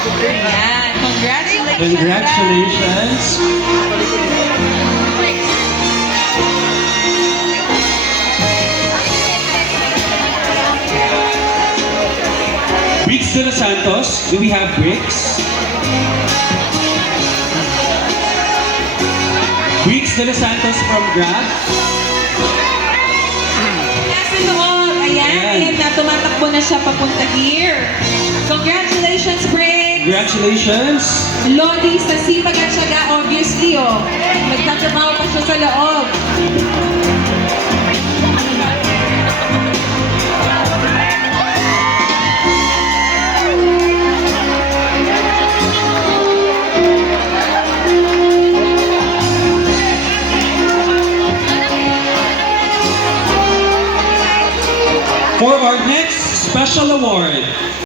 Yan. Congratulations. Congratulations. Bricks de los Santos, do we have bricks? Bricks de los Santos from Grab. Nasa loob. Ayan. Ayan. Ayan na. Tumatakbo na siya papunta here. Congratulations, Lodi sa sipag at syaga, obviously, oh. Nagtatrabaho pa siya sa loob. For our next special award,